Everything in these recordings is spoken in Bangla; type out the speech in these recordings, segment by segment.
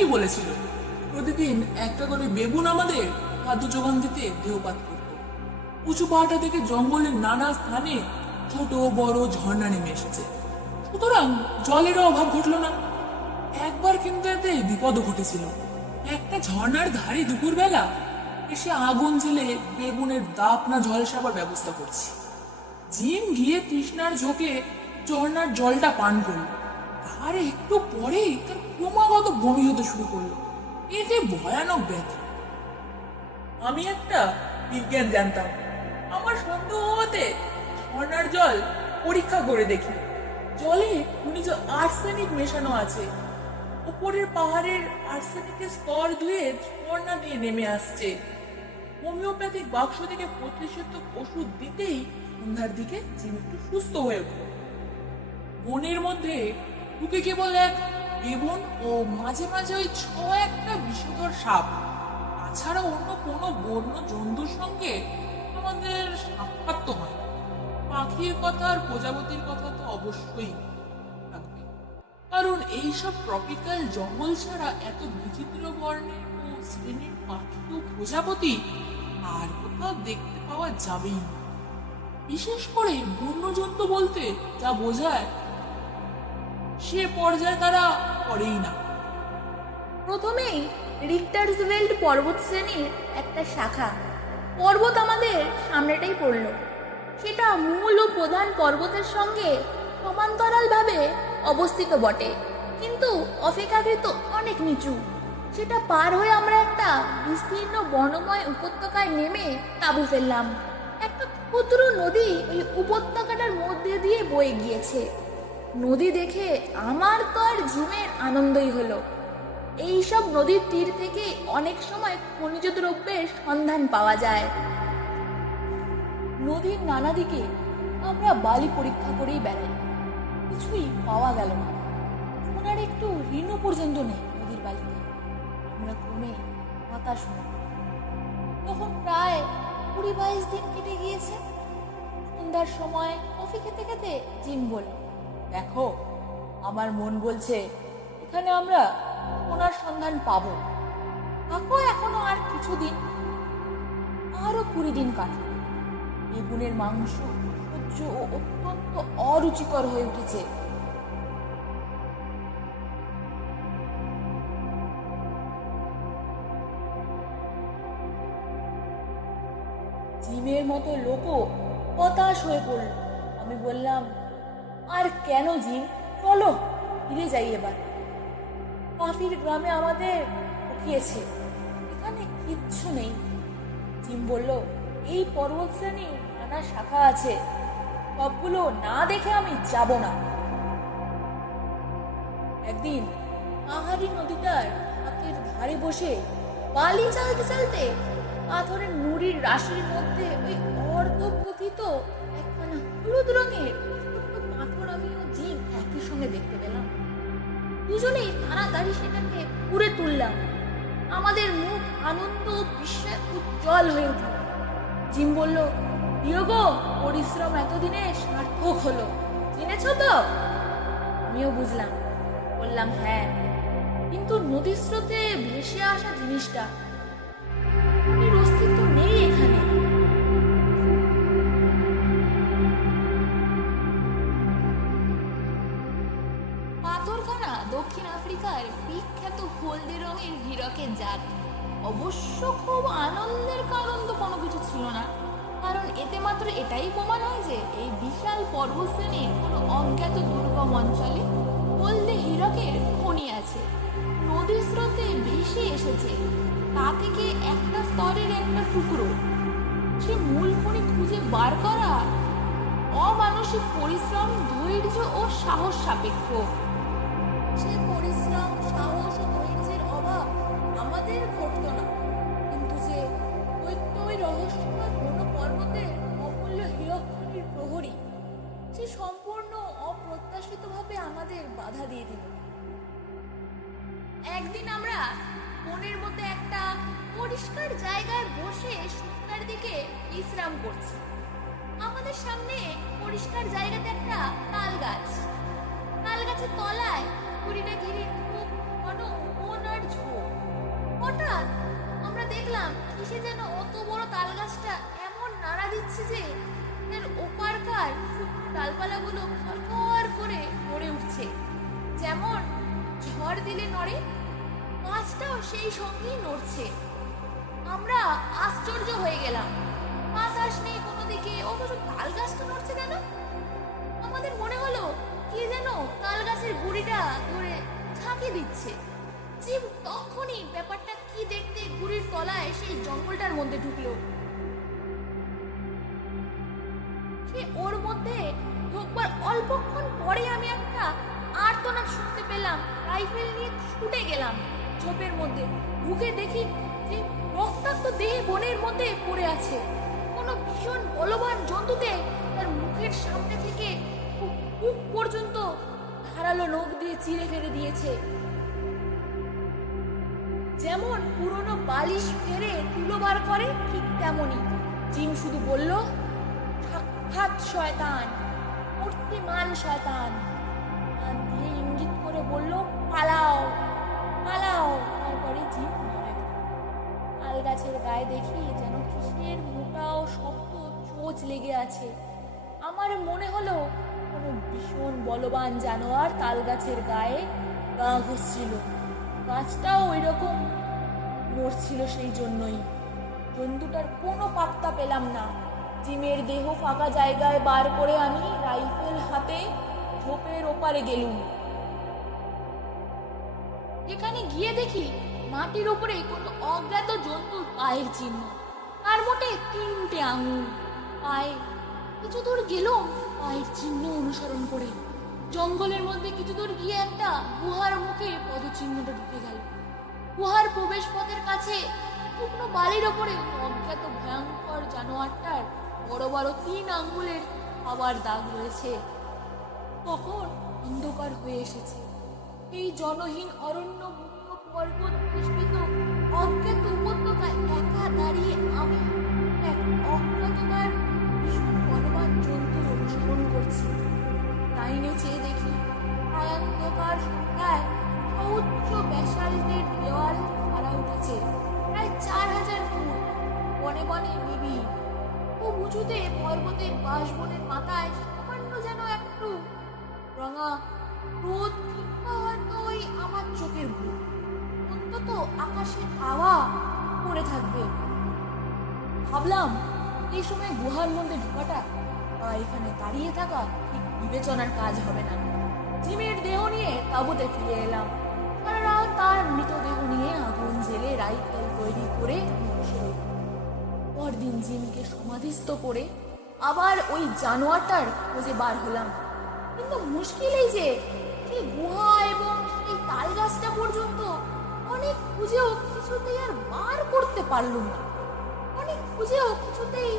ঠিকই বলেছিল? প্রতিদিন একটা করে বেগুন আমাদের খাদ্য যোগান দিতে দেহপাত করত। উঁচু পাহাড়টা থেকে জঙ্গলের নানা স্থানে ছোট, বড় ঝর্ণা নেমে এসেছে। সুতরাং জলেরও অভাব ঘটল না। একবার কিন্তু এতে বিপদও ঘটেছিল। একটা ঝর্ণার ধারে দুপুরবেলা এসে আগুন জেলে বেগুনের দাপ না ঝলসাবার ব্যবস্থা করছি। জিম গিয়ে তৃষ্ণার ঝোঁকে ঝর্ণার জলটা পান করল। আর একটু পরেই তার ক্রমাগত বমি হতে শুরু করল। এই যে ভয়ানক ব্যথা। আমি একটা বিজ্ঞান জানতাম। আমার সন্দেহ হতে ঝর্ণার জল পরীক্ষা করে দেখি। জলে খনিজ আর্সেনিক মেশানো আছে। উপরের পাহাড়ের আর্সেনিকের স্তর ধুয়ে ঝর্ণা দিয়ে নেমে আসছে। হোমিওপ্যাথিক বাক্স থেকে প্রতিষেধক ওষুধ দিতেই সন্ধ্যার দিকে জিম একটু সুস্থ হয়ে উঠল। বনের মধ্যে ঢুকে কেবল এক বেবন ও মাঝে মাঝে ওই ছ একটা বিষধর সাপ। তাছাড়া অন্য কোনো বন্য জন্তুর সঙ্গে আমাদের সাক্ষাৎ হয়। পাখির কথা আর প্রজাপতির কথা তো অবশ্যই থাকবে। কারণ এইসব ট্রপিক্যাল জঙ্গল ছাড়া এত বিচিত্র বর্ণের ও শ্রেণির পাখি ও প্রজাপতি আর কোথাও দেখতে পাওয়া যাবেই না। বিশেষ করে বন্যজন্তু বলতে যা বোঝায় সে পর্যায়ে তারা করেই না। প্রথমেই রিক্টার্সভেল্ড পর্বত শ্রেণির একটা শাখা, পর্বত আমাদের সামনেটাই পড়ল। সেটা মূল ও প্রধান পর্বতের সঙ্গে সমান্তরালভাবে অবস্থিত বটে, কিন্তু অপেক্ষাকৃত অনেক নিচু। সেটা পার হয়ে আমরা একটা বিস্তীর্ণ বনময় উপত্যকায় নেমে তাঁবু ফেললাম। একটা ক্ষুদ্র নদী ওই উপত্যকাটার মধ্যে দিয়ে বয়ে গিয়েছে। নদী দেখে আমার তো আর ঝিমের আনন্দই হলো। এইসব নদীর তীর থেকে অনেক সময় খনিজ দ্রব্যের সন্ধান পাওয়া যায়। নদীর নানা দিকে আমরা বালি পরীক্ষা করেই বেড়াই। কিছুই পাওয়া গেল না। সোনার একটু ঋণও পর্যন্ত নেই নদীর বালিতে। আমরা ক্রমে হতাশ হই। তখন প্রায় কুড়ি বাইশ দিন কেটে গিয়েছে। সন্ধ্যার সময় কফি খেতে খেতে জিম বলল দেখো, আমার মন বলছে, এখানে আমরা ওনার সন্ধান পাবো। থাকো এখনও আর কিছুদিন, আরও কুড়ি দিন কাটে বেগুনের মাংস সহ্য ও অত্যন্ত অরুচিকর হয়ে উঠেছে। জিমের মতো লোকও হতাশ হয়ে পড়ল। আমি বললাম আর কেন জিম? চলো ফিরে যাই এবার। পাপির গ্রামে আমাদের ঠকিয়েছে এখানে কিচ্ছু নেই। জিম বলল, এই পর্বত শ্রেণির নানা শাখা আছে। সবগুলো না দেখে আমি যাব না। একদিন পাহাড়ি নদীটার হাতের ধারে বসে বালি চালতে চালতে পাথরের নুড়ির রাশির মধ্যে ওই অর্ধপথিত একখানা হলুদ রঙের সঙ্গে দেখতে পেলাম। দুজনেই তাড়াতাড়ি সেটাকে পুরে তুললাম। আমাদের মুখ আনন্দ ও বিস্ময়ে উজ্জ্বল হয়ে উঠল। জিম বলল বিয়োগ পরিশ্রম এতদিনে সার্থক হলো। চিনেছ তো? আমিও বুঝলাম। বললাম হ্যাঁ। কিন্তু নদীর স্রোতে ভেসে আসা জিনিসটা। আফ্রিকার বিখ্যাত হলদে রঙের হীরকের জাত। অবশ্য খুব আনন্দের কারণ তো কোনো কিছু ছিল না। কারণ এতে মাত্র এটাই প্রমাণ হয় যে এই বিশাল পর্বতশ্রেণীর কোনো অজ্ঞাত দুর্গম অঞ্চলে হলদে হীরকের খনি আছে। নদীর স্রোতে ভেসে এসেছে। তা থেকে একটা স্তরের একটা টুকরো। সে মূল খনি খুঁজে বার করা অমানসিক পরিশ্রম, ধৈর্য ও সাহস সাপেক্ষ। সে পরিশ্রম, সাহস ও ধৈর্যের অভাব আমাদের ঘটত না। কিন্তু যে দৈত্য ওই রহস্যময় বন পর্বতের অমূল্য হীরকখনির প্রহরী, সে সম্পূর্ণ অপ্রত্যাশিতভাবে আমাদের বাধা দিয়ে দিল। একদিন আমরা বনের মধ্যে একটা পরিষ্কার জায়গায় বসে সন্ধ্যার দিকে বিশ্রাম করছি। আমাদের সামনে পরিষ্কার জায়গাতে একটা তাল গাছ। তাল গাছের তলায় পুকুরিটা ঘিরে অন ওনার ঝোপ হঠাৎ আমরা দেখলাম কিসে যেন অত বড় তাল গাছটা এমন নাড়া দিচ্ছে যে এর ওপারকার শুকনো ডালপালাগুলো খড়খড় করে নড়ে উঠছে। যেমন ঝড় দিলে নড়ে, গাছটাও সেই সঙ্গেই নড়ছে। আমরা আশ্চর্য হয়ে গেলাম। বাতাস নেই কোনো দিকে, অথচ তাল গাছটা নড়ছে কেন? আমাদের মনে হলো, কে যেন ঝাঁকি দিচ্ছে। জিম, তখনই ব্যাপারটা কি দেখতে গুড়ির তলায় সেই জঙ্গলটার মধ্যে ঢুকলো। সে ওর মধ্যে ঢুকবার অল্পক্ষণ পরে আমি একটা আর্তনাদ শুনতে পেলাম। রাইফেল নিয়ে ছুটে গেলাম ঝোপের মধ্যে। ঢুকে দেখি যে রক্তাক্ত দেহে বনের মধ্যে পড়ে আছে। কোনো ভীষণ বলবান জন্তুতে তার মুখের সামনে থেকে বুক পর্যন্ত ধারালো নখ দিয়ে চিড়ে ফেলে দিয়েছে। যেমন পুরনো বালিশ ফেরে তুলো বার করে, ঠিক তেমনই। জিম শুধু বলল সাক্ষাৎ শয়তান। মূর্তিমান শয়তান। দিয়ে ইঙ্গিত করে বলল, পালাও পালাও। তারপরে জিম মারা গেল। তাল গাছের গায়ে দেখি যেন কিসের মোটা ও শক্ত চোচ লেগে আছে। আমার মনে হলো কোনো ভীষণ বলবান জানোয়ার তাল গাছের গায়ে গা ঘষছিল। গাছটাও ওই রকম মরছিল সেই জন্যই। জন্তুটার কোনো পাত্তা পেলাম না। জিমের দেহ ফাঁকা জায়গায় বার করে আমি রাইফেল হাতে ঝোপের ওপারে গেলুম। এখানে গিয়ে দেখি মাটির উপরে কোনো অজ্ঞাত জন্তুর পায়ের চিহ্ন। তার মোটে তিনটে আঙুল, পায়ে কিছু দূর গেলুম পায়ের চিহ্ন অনুসরণ করে। জঙ্গলের মধ্যে কিছু দূর গিয়ে একটা গুহার মুখে পদচিহ্নটা ঢুকে গেল। গুহার প্রবেশ পথের কাছে শুকনো বালির ওপরে অজ্ঞাত ভয়ঙ্কর জানোয়ারটার বড় বড় তিন আঙ্গুলের আবার দাগ রয়েছে। তখন অন্ধকার হয়ে এসেছে। এই জনহীন অরণ্য মুক্ত পর্বত বেষ্টিত অজ্ঞাত উপত্যকায় একা দাঁড়িয়ে আমি এক বলবান জন্তুর অনুসরণ করছি ডাইনে চেয়ে দেখি অন্ধকার সন্ধ্যায় সৌচ্চ ব্যাসাল্টের দেওয়াল খাড়া উঠেছে প্রায় চার হাজার ফুট বনে বনে নিবিড় খুব উঁচুতে পর্বতের বাঁশবনের মাথায় সামান্য যেন একটু রঙা রোদ কিংবা হয়তো ওই আমার চোখের ভুল অন্তত আকাশের হাওয়া পড়ে থাকবে ভাবলাম এই সময় গুহার মধ্যে ঢোকাটা এখানে দাঁড়িয়ে থাকা ঠিক বিবেচনার কাজ হবে না। জিমের দেহ নিয়ে তাঁবুতে ফিরে এলাম। তারা তার মৃতদেহ নিয়ে আগুন জেলে রাইফেল তৈরি করে পরদিন জিমকে সমাধিস্থ করে আবার ওই জানোয়ারটার খোঁজে বার হলাম। কিন্তু মুশকিল এই যে, সেই গুহা এবং সেই তাল গাছটা পর্যন্ত অনেক খুঁজেও কিছুতেই আর বার করতে পারলুম না। অনেক খুঁজেও কিছুতেই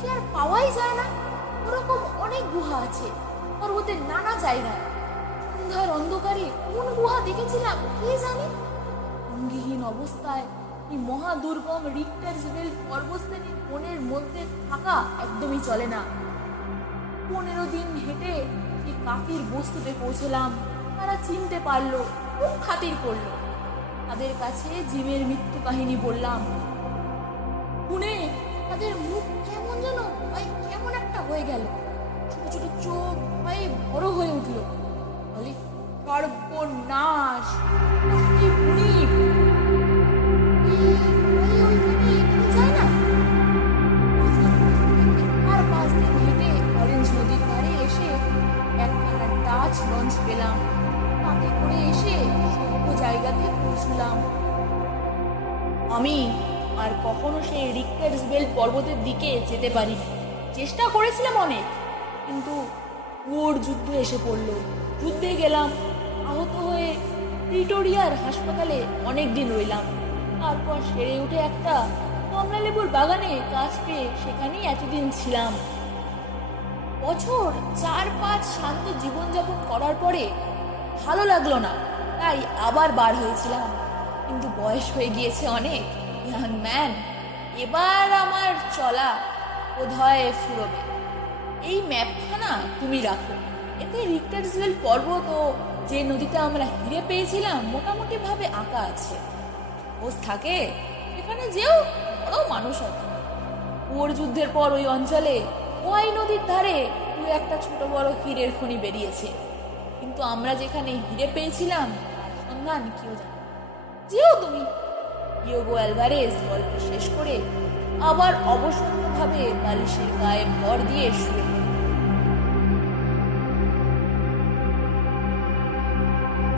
সে আর পাওয়াই যায় না। ওরকম অনেক গুহা আছে। পর্বতের নানা জায়গায়। সন্ধ্যার অন্ধকারে কোন গুহা দেখেছিলাম, কে জানে? অঙ্গিহীন অবস্থায় এই মহা দুর্গম রিক্টার পর্বতশ্রেণীর বনের মধ্যে থাকা একদমই চলে না। পনেরো দিন হেঁটে সেই কাকির বস্তুতে পৌঁছলাম। তারা চিনতে পারল, খুব খাতির করল। তাদের কাছে জিমের মৃত্যু কাহিনী বললাম। তাদের মুখ কেমন যেন ভয় কেমন একটা হয়ে গেল। ছোট ছোট চোখ ভয়ে বড় হয়ে উঠল। বলে, সর্বনাশ লঞ্চ পেলাম। তাতে করে এসে সভ্য জায়গাতে পৌঁছলাম। আমি আর কখনো সেই রিক্টার্সবেল পর্বতের দিকে যেতে পারিনি। চেষ্টা করেছিলাম অনেক, কিন্তু ওর যুদ্ধ এসে পড়ল। যুদ্ধে গেলাম, আহত হয়ে প্রিটোরিয়ার হাসপাতালে অনেক দিন রইলাম। তারপর সেরে উঠে একটা কমলালেবুর বাগানে কাজ পেয়ে সেখানেই এতদিন ছিলাম। বছর চার পাঁচ শান্ত জীবনযাপন করার পরে ভালো লাগল না, তাই আবার বার হয়েছিলাম। কিন্তু বয়স হয়ে গিয়েছে অনেক। ইয়াং ম্যান, এবার আমার চলা বোধহয় ফুরবে এই ম্যাপখানা তুমি রাখো। এতে রিক্টার্সভেল পর্বত ও যে নদীটা আমরা হিরে পেয়েছিলাম, মোটামুটিভাবে আঁকা আছে। ও থাকে, এখানে যেও ওরাও মানুষ হতো ওর যুদ্ধের পর ওই অঞ্চলে ওয়াই নদীর ধারে দু একটা ছোট বড় হীরের খনি বেরিয়েছে। কিন্তু আমরা যেখানে হিরে পেয়েছিলাম সন্ধান কেউ জানে যেও তুমি। ইয়োগো অ্যালভারেজ গল্প শেষ করে আবার অবসন্নভাবে বালিশের গায়ে ভর দিয়ে শুয়ে